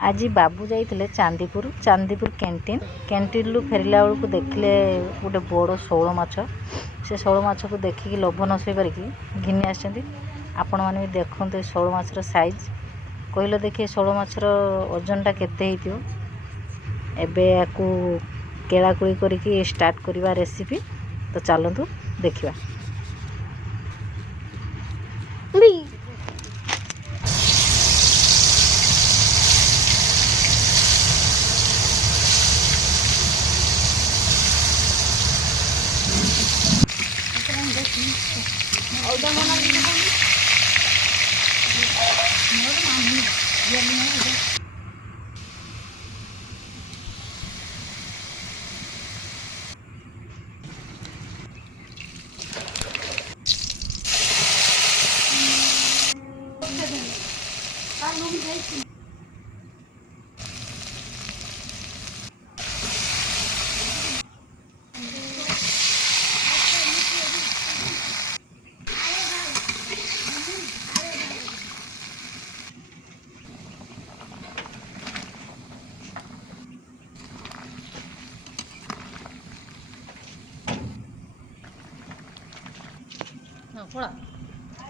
आज बाबू जाइए चांदीपुर कैंटीन रु फेरला बेलू देखले गोटे बड़ शौल माछ से शौल माछ को देखिकी लोभ न सही करके घिनी आसछन्ती। आपण माने भी देखते शौल माछर साइज कहले देखिए शौल माछर ओजनटा केते हेतियो। एबे याकू केलाकुली करके स्टार्ट करवा रेसिपी तो चलतु देखिबा।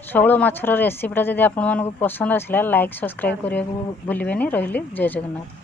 शौल माछर रेसिपीटा जदि आपण मानक पसंद आसला लाइक सब्सक्राइब करने को भूलिए। रही जय जगन्नाथ।